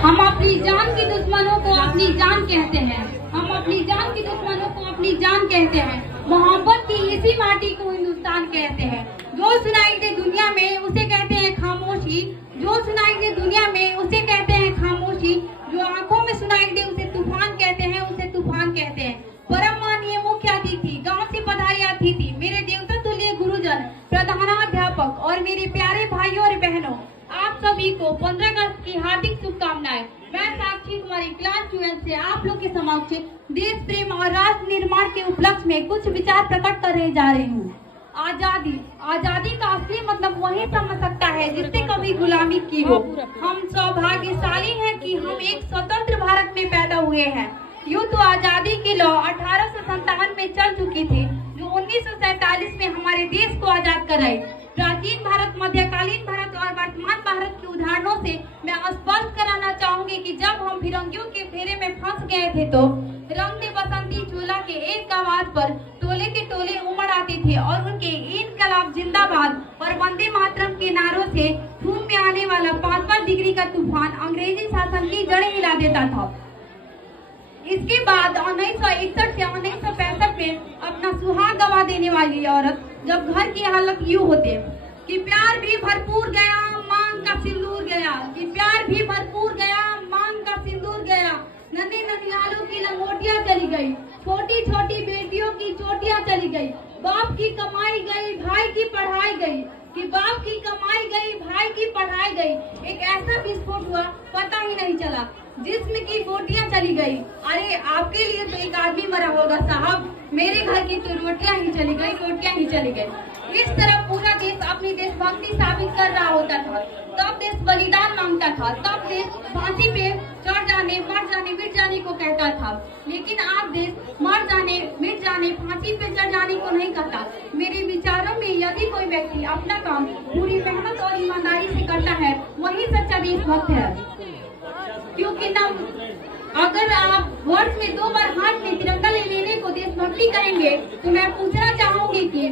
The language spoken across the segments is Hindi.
हम अपनी जान के दुश्मनों को अपनी जान कहते हैं, हम अपनी जान के दुश्मनों को अपनी जान कहते हैं। मोहब्बत की इसी माटी को हिंदुस्तान कहते हैं। जो सुनाई दे दुनिया में उसे कहते हैं खामोशी, जो सुनाई दे दुनिया में उसे कहते हैं खामोशी। जो आंखों में सुनाई दे उसे तूफान कहते हैं, उसे तूफान कहते हैं। परम माननीय मुख्य अतिथि, गांव से पधारे अतिथि, मेरे देवता तुल्य गुरुजन, प्रधानाध्यापक और मेरे प्यारे भाइयों और बहनों, आप सभी को 15 अगस्त की हार्दिक शुभकामनाएं। मैं साक्षी कुमारी क्लास 12 से आप लोग के समक्ष देश प्रेम और राष्ट्र निर्माण के उपलक्ष्य में कुछ विचार प्रकट करने जा रही हूँ। आजादी, आजादी का असली मतलब वही समझ सकता है जिससे कभी गुलामी की हो। हम सौभाग्यशाली हैं कि हम एक स्वतंत्र भारत में पैदा हुए हैं। यूं तो आजादी की लौ 1857 में चल चुकी थी, जो 1947 में हमारे देश को आजाद कराई। प्राचीन भारत, मध्यकालीन भारत और वर्तमान भारत के उदाहरणों से मैं स्पष्ट कराना चाहूंगी कि जब हम फिरंगियों के फेरे में फंस गए थे तो रंग दे बसंती चोला के एक आवाज पर टोले के टोले उमड़ आते थे और उनके इनकलाब जिंदाबाद और वंदे मातरम के नारों से खून में आने वाला 5 डिग्री का तूफान अंग्रेजी शासन की जड़ें हिला देता था। इसके बाद 1961 से 1965 में अपना सुहाग गवा देने वाली औरत जब घर की हालत यूं होते कि प्यार भी भरपूर गया, मांग का सिंदूर गया, कि प्यार भी भरपूर गया, मांग का सिंदूर गया। नन्हे ननिहालों की लंगोटियां चली गई, छोटी छोटी बेटियों की चोटियां चली गई। बाप की कमाई गई, भाई की पढ़ाई गई, कि बाप की कमाई गई, भाई की पढ़ाई गई। एक ऐसा विस्फोट हुआ पता ही नहीं चला, जिस्म की बोटियां चली गई। अरे आपके लिए तो एक आदमी मरा होगा साहब, मेरे घर की तो रोटियां ही चली गई, रोटियां ही चली गई। इस तरह पूरा देश अपनी देशभक्ति साबित कर रहा होता था। तब देश बलिदान मांगता था, तब देश फांसी पे चढ़ जाने, मर जाने, मिट जाने को कहता था। लेकिन आज देश मर जाने, मिट जाने, फांसी पे चढ़ जाने को नहीं कहता। मेरे विचारों में यदि कोई व्यक्ति अपना काम पूरी मेहनत और ईमानदारी से करता है, वही सच्चा देशभक्त है। क्योंकि न अगर आप वर्ष में 2 बार हाथ में तिरंगा ले लेने को देशभक्ति कहेंगे, तो मैं पूछना चाहूंगी कि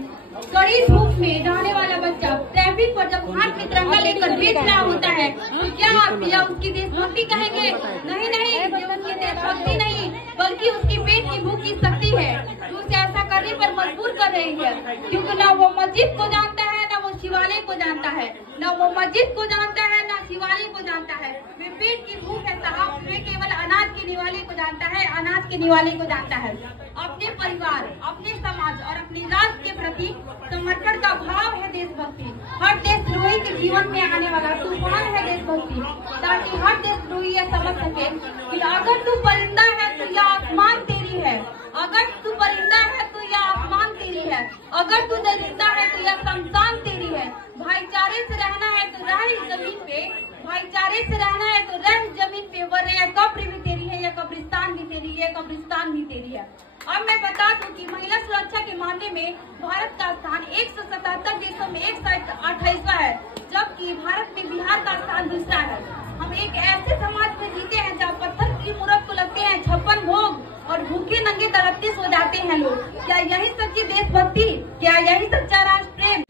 कड़ी धूप में रहने वाला बच्चा ट्रैफिक पर जब हाथ में तिरंगा लेकर बेच रहा होता है, तो क्या आप या उसकी देशभक्ति कहेंगे? नहीं नहीं, ये उसकी देशभक्ति नहीं, बल्कि उसकी पेट की भूख की शक्ति है जो उसे ऐसा करने पर मजबूर कर रही है। क्योंकि न वो मस्जिद को जानता है, न वो शिवालय को जानता है, न वो मस्जिद को जानता है, न शिवालय को जानता है। वे पेट की भूख है साहब, वे केवल अनाज के निवाले को जानता है, अनाज के निवाले को जानता है। अपने परिवार, अपने समाज और अपने राष्ट्र के प्रति समर्पण का भाव है देशभक्ति। हर देशद्रोही के जीवन में आने वाला तूफान है देशभक्ति, ताकि हर देशद्रोही यह समझ सके कि अगर तू परिंदा है तो यह आसमान तेरी है, अगर तू परिंदा है तो यह आसमान तेरी है, अगर तू दरिंदा है तो यह शमशान तेरी है। भाईचारे से रहना है तो रह इस जमीन पे, भाईचारे से रहना है तो रह इस जमीन पे, वरना यह कब्र भी तेरी है, यह कब्रिस्तान भी तेरी है, कब्रिस्तान भी तेरी है। अब मैं बता दूं कि महिला सुरक्षा के मामले में भारत का स्थान 177 देशों में 128वां है, जबकि भारत में बिहार का स्थान दूसरा है। हम एक ऐसे समाज में जीते हैं जहाँ पत्थर की मूरत को लगते हैं 56 भोग और भूखे नंगे तड़पते सो जाते हैं लोग। क्या यही सच्ची देशभक्ति? क्या यही सच्चा राष्ट्र प्रेम?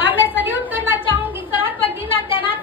अब मैं सल्यूट करना चाहूंगी सरहद पर दिन रात तैनात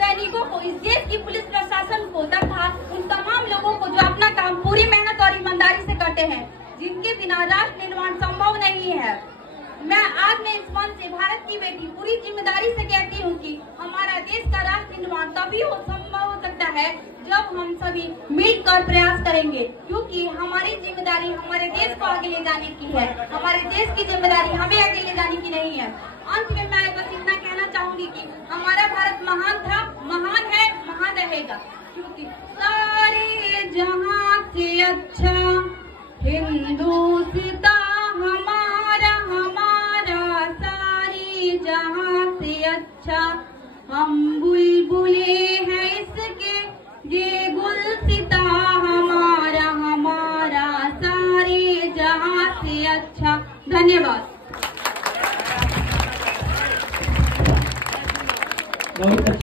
सैनिकों को, इस देश की पुलिस प्रशासन को तथा उन तमाम लोगों को जो अपना काम पूरी मेहनत और ईमानदारी से करते हैं, जिनके बिना राष्ट्र निर्माण संभव नहीं है। मैं आज में इस मंच से भारत की बेटी पूरी जिम्मेदारी से कहती हूँ कि हमारा देश का राष्ट्र निर्माण तभी संभव हो सकता है जब हम सभी मिलकर प्रयास करेंगे, क्योंकि हमारी जिम्मेदारी हमारे देश को आगे ले जाने की है, हमारे देश की जिम्मेदारी हमें आगे ले जाने की नहीं है। अंत में मैं बस इतना कहना चाहूंगी कि हमारा भारत महान था, महान है, महान रहेगा, क्योंकि सारे जहां से अच्छा हिंदुस्तान हमारा, हमारा सारी जहां से अच्छा। हम बुलबुले हैं इसके, ये गुलसिता हमारा, हमारा सारे जहां से अच्छा। धन्यवाद।